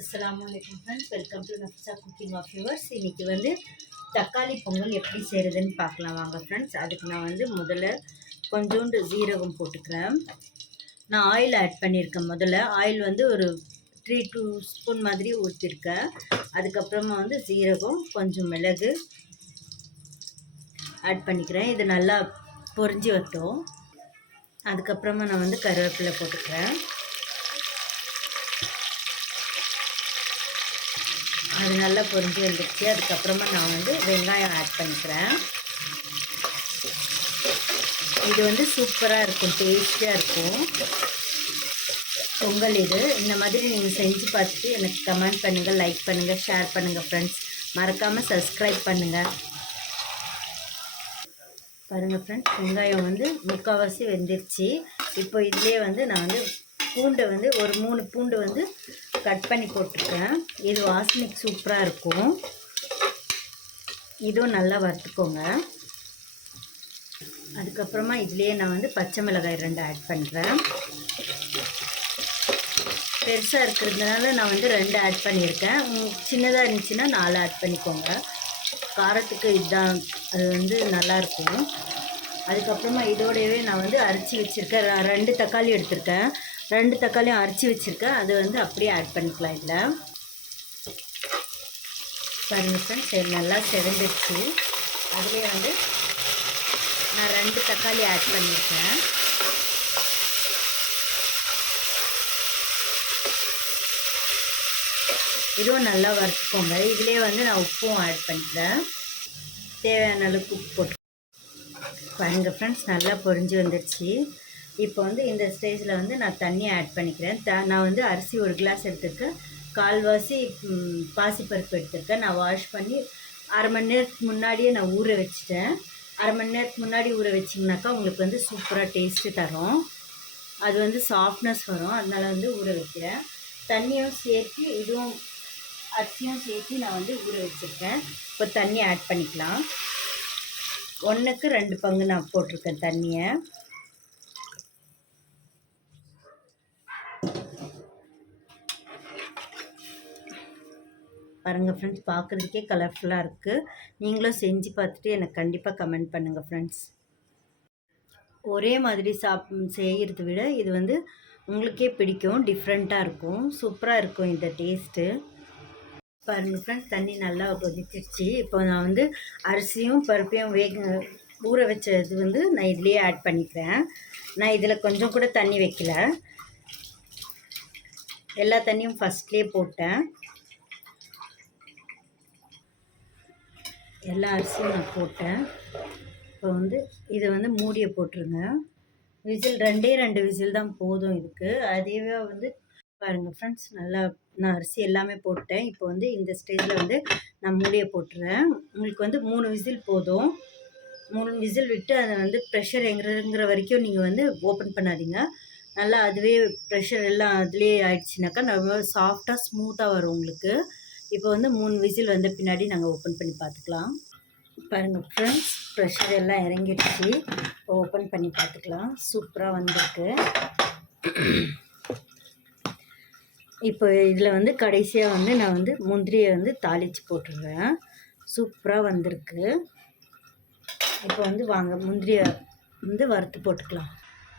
அஸ்ஸலாமு அலைக்கும் friends, welcome to Nafisa cooking of yours. இன்றைக்கி வந்து தக்காளி பொங்கல் எப்படி செய்கிறதுன்னு பார்க்கலாம் வாங்க ஃப்ரெண்ட்ஸ். அதுக்கு நான் வந்து முதல்ல கொஞ்சோண்டு ஜீரகம் போட்டுக்கிறேன். நான் ஆயில் ஆட் பண்ணியிருக்கேன். முதல்ல ஆயில் வந்து ஒரு 3-2 ஸ்பூன் மாதிரி ஊற்றிருக்கேன். அதுக்கப்புறமா வந்து ஜீரகம், கொஞ்சம் மிளகு ஆட் பண்ணிக்கிறேன். இது நல்லா பொரிஞ்சு வரட்டும். அதுக்கப்புறமா நான் வந்து கருவேப்பிலை போட்டுக்கிறேன். அது நல்லா பொரிஞ்சு வந்துடுச்சு. அதுக்கப்புறமா நான் வந்து வெங்காயம் ஆட் பண்ணிக்கிறேன். இது வந்து சூப்பராக இருக்கும், டேஸ்டியாக இருக்கும் பொங்கல். இது இந்த மாதிரி நீங்கள் செஞ்சு பார்த்துட்டு எனக்கு கமெண்ட் பண்ணுங்கள், லைக் பண்ணுங்கள், ஷேர் பண்ணுங்கள் ஃப்ரெண்ட்ஸ். மறக்காமல் சப்ஸ்கிரைப் பண்ணுங்கள். பாருங்கள் ஃப்ரெண்ட்ஸ், வெங்காயம் வந்து முக்கால்வாசி வெந்துருச்சு. இப்போ இதிலே வந்து நான் வந்து பூண்டை வந்து ஒரு 3 பூண்டு வந்து கட் பண்ணி போட்டுருக்கேன். இது வாசனைக்கு சூப்பராக இருக்கும். இதுவும் நல்லா வறுத்துக்கோங்க. அதுக்கப்புறமா இதுலேயே நான் வந்து பச்சை மிளகாய் 2 ஆட் பண்ணுறேன். பெருசாக இருக்கிறதுனால நான் வந்து 2 ஆட் பண்ணியிருக்கேன். சின்னதாக இருந்துச்சுன்னா 4 ஆட் பண்ணிக்கோங்க. காரத்துக்கு இதுதான், அது வந்து நல்லாயிருக்கும். அதுக்கப்புறமா இதோடவே நான் வந்து அரைச்சி வச்சுருக்கேன். 2 தக்காளி எடுத்திருக்கேன். 2 தக்காளியும் அரைச்சி வச்சுருக்கேன். அது வந்து அப்படியே ஆட் பண்ணிக்கலாம். இதில் பாருங்கள் ஃப்ரெண்ட்ஸ், நல்லா செவந்துடுச்சு. அதுலேயே வந்து நான் 2 தக்காளி ஆட் பண்ணியிருக்கேன். இதுவும் நல்லா வறுத்துக்கோங்க. இதிலே வந்து நான் உப்பும் ஆட் பண்ணிக்கிறேன். தேவையான அளவுக்கு உப்பு போட்டு பாருங்கள் ஃப்ரெண்ட்ஸ், நல்லா பொரிஞ்சு வந்துடுச்சு. இப்போ வந்து இந்த ஸ்டேஜில் வந்து நான் தண்ணி ஆட் பண்ணிக்கிறேன். நான் வந்து அரிசி 1 கிளாஸ் எடுத்துருக்கேன். கால்வாசி பாசிப்பருப்பு எடுத்துருக்கேன். நான் வாஷ் பண்ணி 1/2 மணி நேரத்துக்கு முன்னாடியே நான் ஊற வச்சுட்டேன். 1/2 மணி நேரத்துக்கு முன்னாடி ஊற வச்சிங்கனாக்கா உங்களுக்கு வந்து சூப்பராக டேஸ்ட்டு தரும். அது வந்து சாஃப்ட்னஸ் வரும். அதனால் வந்து ஊற வைக்கிறேன். தண்ணியும் சேர்த்து இதுவும் அரிசியும் சேர்த்து நான் வந்து ஊற வச்சுருக்கேன். இப்போ தண்ணி ஆட் பண்ணிக்கலாம். 1க்கு 2 பங்கு நான் போட்டிருக்கேன் தண்ணியை. பாருங்கள் ஃப்ரெண்ட்ஸ், பார்க்குறதுக்கே கலர்ஃபுல்லாக இருக்குது. நீங்களும் செஞ்சு பார்த்துட்டு எனக்கு கண்டிப்பாக கமெண்ட் பண்ணுங்கள் ஃப்ரெண்ட்ஸ். ஒரே மாதிரி செய்கிறத விட இது வந்து உங்களுக்கே பிடிக்கும், டிஃப்ரெண்ட்டாக இருக்கும், சூப்பராக இருக்கும் இந்த டேஸ்ட்டு. பாருங்கள் ஃப்ரெண்ட்ஸ், தண்ணி நல்லா கொதிச்சிருச்சு. இப்போ நான் வந்து அரிசியும் பருப்பையும் ஊற வச்சது வந்து நான் இதுலேயே ஆட் பண்ணிக்கிறேன். நான் இதில் கொஞ்சம் கூட தண்ணி வைக்கல. எல்லா தண்ணியும் ஃபஸ்ட்லேயே போட்டேன். எல்லா அரிசியும் நான் போட்டேன். இப்போ வந்து இதை வந்து மூடியை போட்டுருங்க. விசில் 2 விசில் தான் போதும் இதுக்கு. அதுவே வந்து பாருங்கள் ஃப்ரெண்ட்ஸ், நல்லா நான் அரிசி எல்லாமே போட்டேன். இப்போ வந்து இந்த ஸ்டேஜில் வந்து நான் மூடியை போட்டுறேன். உங்களுக்கு வந்து 3 விசில் போதும். 3 விசில் விட்டு அதை வந்து ப்ரெஷர் எங்கிறங்கிற வரைக்கும் நீங்கள் வந்து ஓப்பன் பண்ணாதீங்க. நல்லா அதுவே ப்ரெஷர் எல்லாம் அதுலேயே ஆயிடுச்சுனாக்கா நம்ம சாஃப்டாக ஸ்மூத்தாக வரும் உங்களுக்கு. இப்போ வந்து 3 விசில் வந்த பின்னாடி நாங்கள் ஓப்பன் பண்ணி பார்த்துக்கலாம். பாருங்கள் ஃப்ரெண்ட்ஸ், ப்ரெஷர் எல்லாம் இறங்கிடுச்சு. ஓப்பன் பண்ணி பார்த்துக்கலாம். சூப்பராக வந்திருக்கு. இப்போ இதில் வந்து கடைசியாக வந்து நான் வந்து முந்திரியை வந்து தாளித்து போட்டுருவேன். சூப்பராக வந்திருக்கு. இப்போ வந்து வாங்க முந்திரியை வந்து வறுத்து போட்டுக்கலாம்.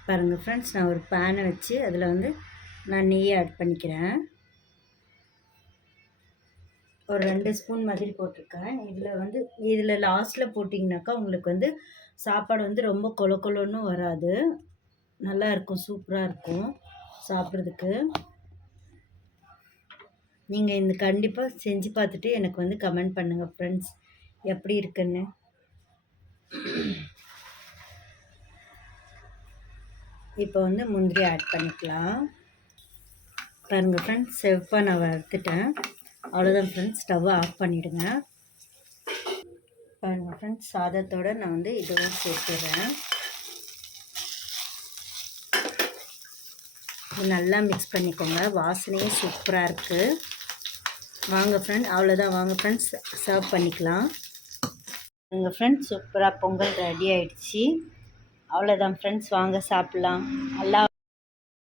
பாருங்கள் ஃப்ரெண்ட்ஸ், நான் ஒரு பேனை வச்சு அதில் வந்து நான் நெய்யை ஆட் பண்ணிக்கிறேன். ஒரு 2 ஸ்பூன் மாதிரி போட்டிருக்கேன். இதில் லாஸ்ட்டில் போட்டிங்கனாக்கா உங்களுக்கு வந்து சாப்பாடு வந்து ரொம்ப கொலன்னு வராது. நல்லா இருக்கும், சூப்பராக இருக்கும் சாப்பிட்றதுக்கு. நீங்கள் இந்த கண்டிப்பாக செஞ்சு பார்த்துட்டு எனக்கு வந்து கமெண்ட் பண்ணுங்கள் ஃப்ரெண்ட்ஸ், எப்படி இருக்குன்னு. இப்போ வந்து முந்திரி ஆட் பண்ணிக்கலாம். பாருங்கள் ஃப்ரெண்ட்ஸ், செவப்பாக நான் வறுத்துட்டேன். அவ்வளோதான் ஃப்ரெண்ட்ஸ், ஸ்டவ்வை ஆஃப் பண்ணிவிடுங்க. பாருங்கள் ஃப்ரெண்ட்ஸ், சாதத்தோடு நான் வந்து இதுவும் சேர்த்துடுறேன். இது நல்லா மிக்ஸ் பண்ணிக்கோங்க. வாசனையே சூப்பராக இருக்குது. வாங்க ஃப்ரெண்ட்ஸ், அவ்வளோதான். வாங்க ஃப்ரெண்ட்ஸ், சர்வ் பண்ணிக்கலாம். எங்கள் ஃப்ரெண்ட்ஸ், சூப்பராக பொங்கல் ரெடி ஆகிடுச்சு. அவ்வளோதான் ஃப்ரெண்ட்ஸ், வாங்க சாப்பிட்லாம். நல்லா